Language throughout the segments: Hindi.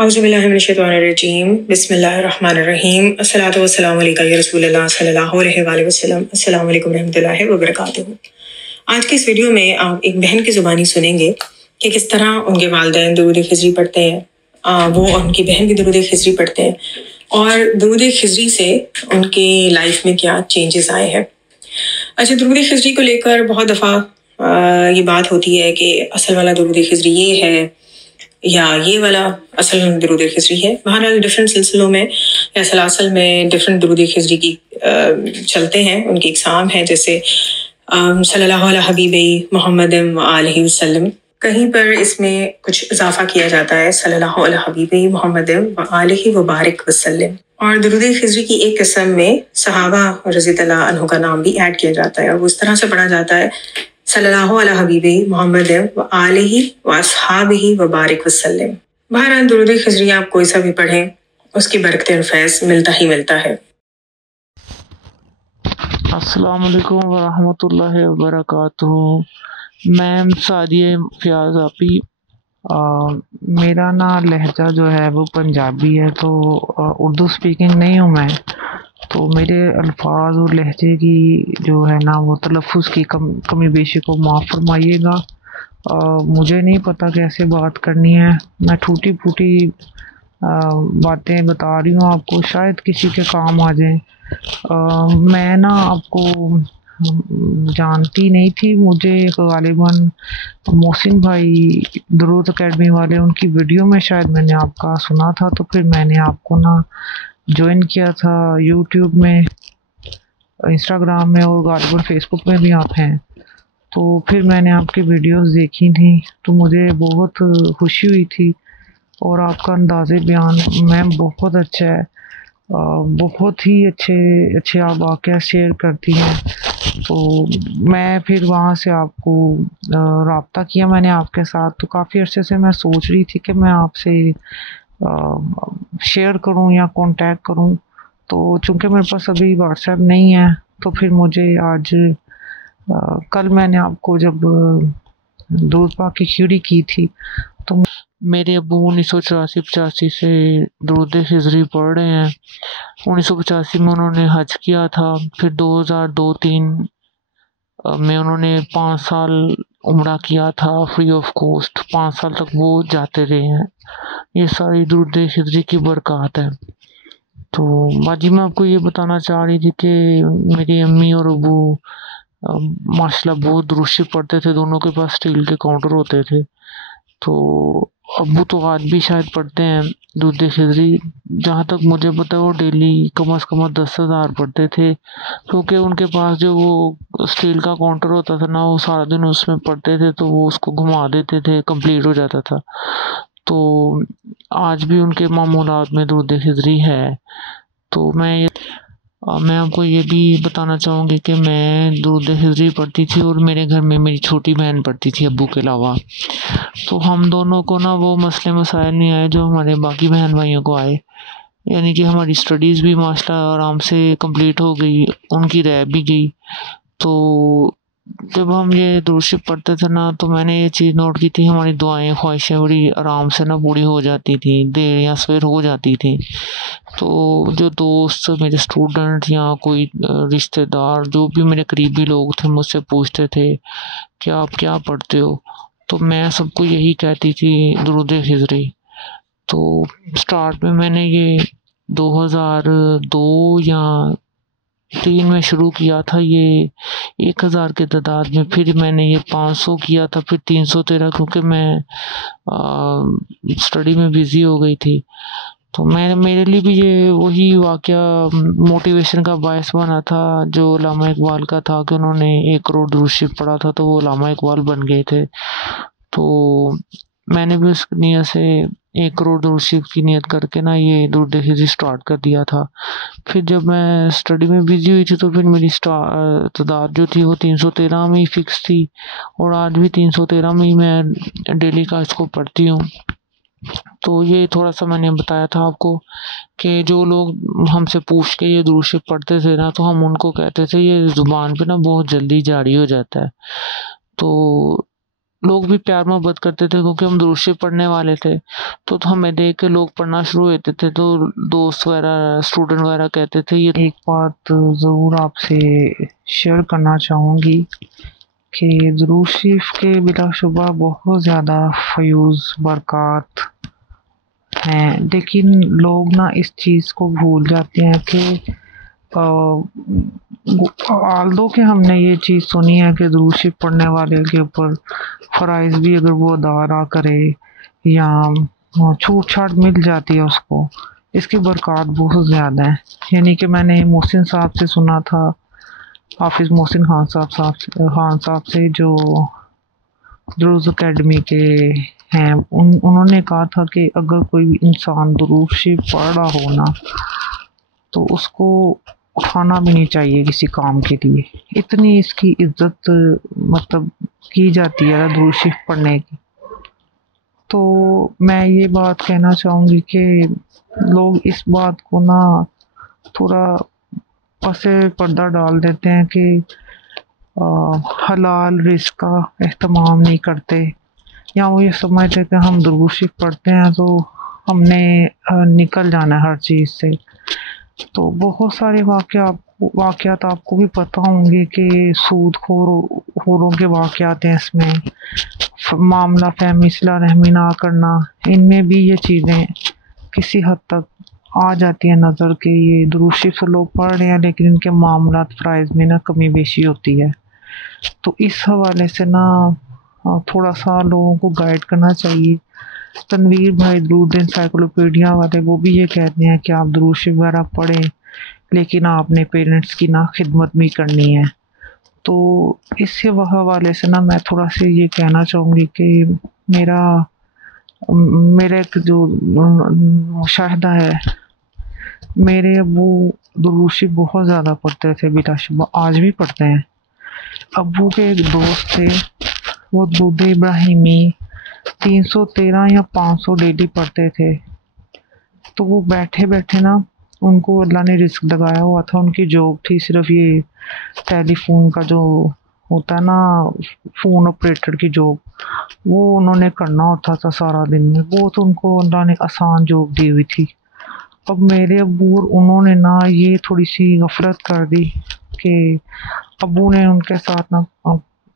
औज़ुबिल्लाहिमिनश्शैतानिर्रजीम बिस्मिल्लाहिर्रहमानिर्रहीम अस्सलातु वस्सलामु अलैका या रसूलल्लाह सल्लल्लाहु अलैहि वसल्लम अस्सलामु अलैकुम रहमतुल्लाहि व बरकातुहू। आज की इस वीडियो में आप एक बहन की ज़ुबानी सुनेंगे कि किस तरह उनके वालिदैन दुरूद खिज़री पढ़ते हैं, वो उनकी बहन भी दुरूद खिज़री पढ़ते हैं और दुरूद खिज़री से उनकी लाइफ में क्या चेंजेस आए हैं। अच्छा, दुरूद खिज़री को लेकर बहुत दफ़ा ये बात होती है कि असल वाला दुरूद खिज़री ये है या ये वाला असल दुरूद खिज़री है। बहरहाल डिफरेंट सिलसिलों में या सलासल में डिफरेंट दुरूद खिज़री की चलते हैं, उनकी इकसाम है। जैसे सल्लल्लाहु अला हबीबी मोहम्मद आलैहि वसल्लम, कहीं पर इसमें कुछ इजाफा किया जाता है सल्लल्लाहु अला हबीबी मोहम्मद आलैहि व बारिक वसल्लम। और दुरूद खिज़री की एक किस्म में सहाबा रज़ियल्लाहु अन्हु का नाम भी ऐड किया जाता है और उस तरह से पढ़ा जाता है सल्लल्लाहु अला हबीबी मोहम्मद व आलिही व अस्हाबिही व बारिक वसल्लम। बहरहाल दुरूद खिज़री आप कोई सा भी पढ़ें, उसकी बरकत और फैज़ मिलता ही मिलता है। अस्सलाम वालेकुम वरहमतुल्लाहि वबरकातुहू। मैम सादिया फ़याज़ आपी, मेरा ना लहजा जो है वो पंजाबी है, तो उर्दू स्पीकिंग नहीं हूँ मैं, तो मेरे अल्फाज और लहजे की जो है ना वो तलफ़ुज़ की कमी बेशी को माफ़ फरमाइएगा। मुझे नहीं पता कैसे बात करनी है, मैं टूटी फूटी बातें बता रही हूँ आपको, शायद किसी के काम आ जाए। मैं ना आपको जानती नहीं थी, मुझे गालिबन मोहसिन भाई दुरूद अकेडमी वाले उनकी वीडियो में शायद मैंने आपका सुना था, तो फिर मैंने आपको ना ज्वाइन किया था यूट्यूब में, इंस्टाग्राम में और गालिबन फेसबुक में भी आप हैं। तो फिर मैंने आपकी वीडियोस देखी थी, तो मुझे बहुत खुशी हुई थी और आपका अंदाज़े बयान मैम बहुत अच्छा है, बहुत ही अच्छे आप वाक़या शेयर करती हैं। तो मैं फिर वहाँ से आपको रब्ता किया मैंने आपके साथ। तो काफ़ी अर्से से मैं सोच रही थी कि मैं आपसे शेयर करूं या कांटेक्ट करूं, तो चूंकि मेरे पास अभी व्हाट्सएप नहीं है, तो फिर मुझे आज कल मैंने आपको जब दूध पाक की खीरी की थी, तो मेरे अबू 1984-85 से दुरूद खिज़री पढ़ रहे हैं। 1985 में उन्होंने हज किया था, फिर 2002-3 में उन्होंने 5 साल उम्रा किया था फ्री ऑफ कॉस्ट। 5 साल तक वो जाते रहे हैं। ये सारी दुरूद खिज़री की बरक़ात है। तो बाजी मैं आपको ये बताना चाह रही थी कि मेरी अम्मी और अबू माशाल्लाह बहुत दुरूद शरीफ पढ़ते थे, दोनों के पास स्टील के काउंटर होते थे। तो अब्बू तो आज भी शायद पढ़ते हैं दुरूद खिज़री। जहाँ तक मुझे पता है वो डेली कम से कम 10,000 पढ़ते थे, क्योंकि उनके पास जो वो स्टील का काउंटर होता था ना, वो सारा दिन उसमें पढ़ते थे, तो वो उसको घुमा देते थे, कंप्लीट हो जाता था। तो आज भी उनके मामूलात में दुरूद खिज़री है। तो मैं आपको ये भी बताना चाहूँगी कि मैं दुरूद खिज़री पढ़ती थी और मेरे घर में मेरी छोटी बहन पढ़ती थी अब्बू के अलावा। तो हम दोनों को ना वो मसले मसाइल नहीं आए जो हमारे बाकी बहन भाइयों को आए, यानी कि हमारी स्टडीज़ भी माशाल्लाह आराम से कंप्लीट हो गई, उनकी रह भी गई। तो जब हम ये दुरूद शरीफ पढ़ते थे ना, तो मैंने ये चीज़ नोट की थी, हमारी दुआएं ख्वाहिशें बड़ी आराम से ना पूरी हो जाती थी, देर या सवेर हो जाती थी। तो जो दोस्त मेरे स्टूडेंट या कोई रिश्तेदार जो भी मेरे करीबी लोग थे मुझसे पूछते थे कि आप क्या पढ़ते हो, तो मैं सबको यही कहती थी दुरूद खिज़री। तो स्टार्ट में मैंने ये 2002 या 3 में शुरू किया था, ये 1000 के तादाद में, फिर मैंने ये 500 किया था, फिर 313, क्योंकि मैं स्टडी में बिज़ी हो गई थी। तो मेरे लिए भी ये वही वाक़या मोटिवेशन का बायस बना था जो अल्लामा इकबाल का था कि उन्होंने 1 करोड़ दुरूद शरीफ पढ़ा था, तो वो अल्लामा इकबाल बन गए थे। तो मैंने भी उस नियत से 1 करोड़ दुरूद शरीफ की नियत करके ना ये दुरूद खिज़री स्टार्ट कर दिया था। फिर जब मैं स्टडी में बिज़ी हुई थी, तो फिर मेरी तादाद जो थी वो 313 में ही फ़िक्स थी और आज भी 313 में ही मैं डेली का इसको पढ़ती हूँ। तो ये थोड़ा-सा मैंने बताया था आपको कि जो लोग हमसे पूछ के ये दुरूद शरीफ पढ़ते थे ना, तो हम उनको कहते थे ये ज़ुबान पे ना बहुत जल्दी जारी हो जाता है। तो लोग भी प्यार मोहब्बत करते थे क्योंकि हम दुरूद शरीफ पढ़ने वाले थे। तो हमें देख के लोग पढ़ना शुरू होते थे, तो दोस्त वगैरह स्टूडेंट वगैरह कहते थे। ये एक बात ज़रूर आपसे शेयर करना चाहूँगी कि दुरूद शरीफ के बिलाशुबा बहुत ज़्यादा फ़यूज़ बरक़ात हैं, लेकिन लोग ना इस चीज़ को भूल जाते हैं कि आल्दो कि हमने ये चीज़ सुनी है कि दुरूद शरीफ पढ़ने वाले के ऊपर फ़राइज़ भी अगर वो अदा ना करे या छूट छाट मिल जाती है उसको, इसकी बरक़ात बहुत ज़्यादा है। यानी कि मैंने मोहसिन साहब से सुना था, हाफिज़ मोहसिन खान साहब से जो दुरूद अकेडमी के हैं, उन्होंने कहा था कि अगर कोई इंसान दुरूद शरीफ पढ़ रहा हो ना, तो उसको उठाना भी नहीं चाहिए किसी काम के लिए। इतनी इसकी इज्जत मतलब की जाती है दुरूद शरीफ पढ़ने की। तो मैं ये बात कहना चाहूँगी कि लोग इस बात को ना थोड़ा पसे पर्दा डाल देते हैं कि हलाल रिज़्क़ का एहतमाम नहीं करते, या वो ये समझते हैं कि हम दुरूद शरीफ पढ़ते हैं तो हमने निकल जाना है हर चीज़ से। तो बहुत सारे वाक़यात आपको भी पता होंगे कि सूदखोरों के वाक़यात हैं इसमें, मामला फ़हमी सिला रहमी ना करना, इनमें भी ये चीज़ें किसी हद तक आ जाती है नज़र के ये दुरूद शरीफ से लोग पढ़ रहे हैं लेकिन इनके मामलात फ़राइज़ में ना कमी बेशी होती है। तो इस हवाले से ना थोड़ा सा लोगों को गाइड करना चाहिए। तनवीर भाई दुरूद एनसाइक्लोपीडिया वाले वो भी ये कहते हैं कि आप दुरूद शरीफ वगैरह पढ़ें, लेकिन आपने पेरेंट्स की ना खिदमत भी करनी है। तो इस हवाले से ना मैं थोड़ा सा ये कहना चाहूँगी कि मेरा एक जो मुशाहिदा है, मेरे अब्बू दुरूद शरीफ बहुत ज़्यादा पढ़ते थे, बिलाशुबा आज भी पढ़ते हैं। अब्बू के एक दोस्त थे, वो दुरूद इब्राहिमी 313 या 500 डेली पढ़ते थे। तो वो बैठे बैठे ना उनको अल्लाह ने रिस्क लगाया हुआ था, उनकी जॉब थी सिर्फ ये टेलीफोन का जो होता है ना, फ़ोन ऑपरेटर की जॉब, वो उन्होंने करना होता था सारा दिन में। वो तो उनको अल्लाह ने आसान जॉब दी हुई थी। अब मेरे अब्बू और उन्होंने ना ये थोड़ी सी गफलत कर दी कि अब्बू ने उनके साथ ना,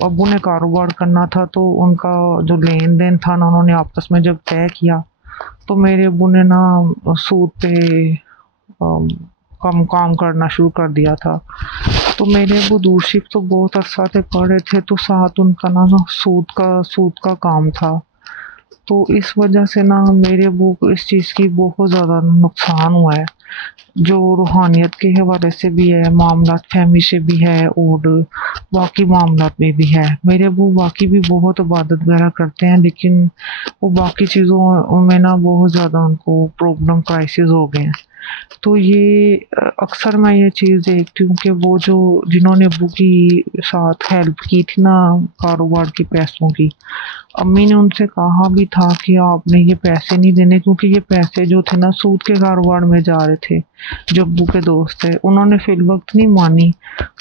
अब्बू ने कारोबार करना था, तो उनका जो लेन देन था ना, उन्होंने आपस में जब तय किया तो मेरे अब्बू ने ना सूद पे काम करना शुरू कर दिया था। तो मेरे अब्बू दुरूद शरीफ तो बहुत अरसा से पढ़ रहे थे, तो साथ उनका ना सूद का काम था। तो इस वजह से ना मेरे अब्बू को इस चीज़ की बहुत ज़्यादा नुकसान हुआ है, जो रूहानियत के हवाले से भी है, मामलात फ़हमी से भी है और बाकी मामलात में भी है। मेरे अब्बू बाकी भी बहुत इबादत वगैरह करते हैं, लेकिन वो बाकी चीज़ों में ना बहुत ज़्यादा उनको प्रॉब्लम क्राइसिस हो गए हैं। तो ये अक्सर मैं ये चीज़ देखती हूँ कि वो जो जिन्होंने अब्बू की साथ हेल्प की थी ना कारोबार के पैसों की, अम्मी ने उनसे कहा भी था कि आपने ये पैसे नहीं देने, क्योंकि ये पैसे जो थे ना सूद के कारोबार में जा रहे थे। जो अब्बू के दोस्त थे उन्होंने फिल वक्त नहीं मानी,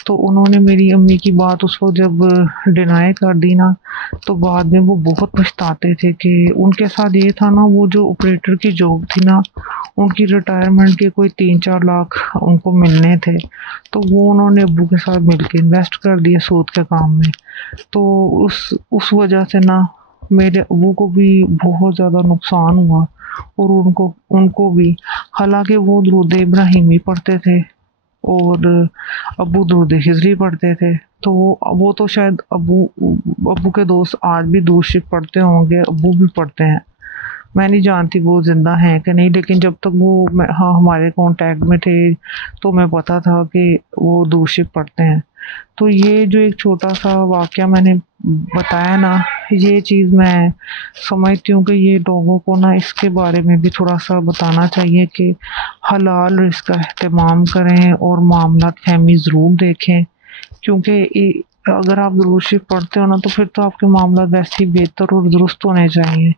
तो उन्होंने मेरी अम्मी की बात उस वक्त जब डिनाई कर दी ना, तो बाद में वो बहुत पछताते थे कि उनके साथ ये था ना, वो जो ऑपरेटर की जॉब थी ना, उनकी रिटायरमेंट के कोई 3-4 लाख उनको मिलने थे, तो वो उन्होंने अब्बू के साथ मिलके इन्वेस्ट कर दिए सूद के काम में। तो उस वजह से ना मेरे अब्बू को भी बहुत ज़्यादा नुकसान हुआ और उनको भी, हालांकि वो दुरूद इब्राहिमी पढ़ते थे और अब्बू दुरूद हिजरी पढ़ते थे। तो वो तो शायद अब्बू के दोस्त आज भी दुरूद शरीफ पढ़ते होंगे, अब्बू भी पढ़ते हैं। मैं नहीं जानती वो ज़िंदा हैं कि नहीं, लेकिन जब तक वो हाँ हमारे कांटेक्ट में थे तो मैं पता था कि वो दुरूद शरीफ पढ़ते हैं। तो ये जो एक छोटा सा वाक़या मैंने बताया ना, ये चीज़ मैं समझती हूँ कि ये लोगों को ना इसके बारे में भी थोड़ा सा बताना चाहिए कि हलाल रिज़्क़ का एहतमाम करें और मामलात फ़हमी ज़रूर देखें, क्योंकि अगर आप दुरूद शरीफ पढ़ते हो ना, तो फिर तो आपके मामला वैसे ही बेहतर और दुरुस्त होने चाहिए।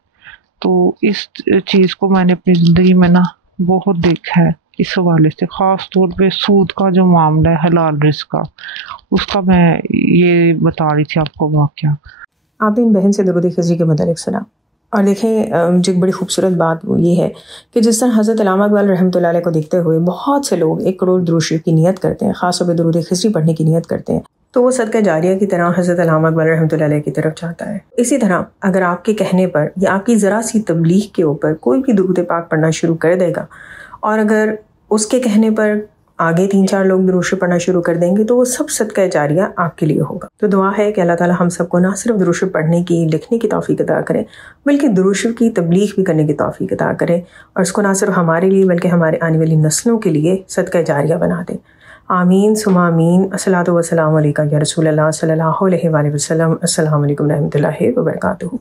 तो इस चीज़ को मैंने अपनी ज़िंदगी में ना बहुत देखा है। इस हवाले से ख़ास तौर पे सूद का जो मामला है हलाल रिज़्क़ का, उसका मैं ये बता रही थी आपको वाक़या। आपने इन बहन से दरूद खिज़री के मतलब सुना। और देखें जो एक बड़ी खूबसूरत बात वो ये है कि जिस तरह हज़रत अल्लामा इक़बाल रहमतुल्लाह अलैह को देखते हुए बहुत से लोग 1 करोड़ दुरूद शरीफ की नियत करते हैं, ख़ास तौर पर दरूद खिज़री पढ़ने की नियत करते हैं, तो वो सदका जारिया की तरह हज़रत अल्लामा इक़बाल रहमतुल्लाह अलैह की तरफ जाता है। इसी तरह अगर आपके कहने पर या आपकी ज़रा सी तबलीग के ऊपर कोई भी दुरूद पाक पढ़ना शुरू कर देगा और अगर उसके कहने पर आगे 3-4 लोग दुरूद शरीफ पढ़ना शुरू कर देंगे तो वो सब सदका जारिया आपके लिए होगा। तो दुआ है कि अल्लाह ताला हम सबको ना सिर्फ दुरूद शरीफ पढ़ने की, लिखने की तौफीक अता करें, बल्कि दुरूद शरीफ की तबलीग भी करने की तौफीक अता करें और इसको ना सिर्फ हमारे लिए बल्कि हमारे आने वाली नस्लों के लिए सदका जारिया बना दें। आमीन सुम्मा आमीन। अस्सलातु वस्सलामु अलैका या रसूलल्लाह सल्लल्लाहु अलैहि वसल्लम। अस्सलामु अलैकुम रहमतुल्लाहि व बरकातुहू।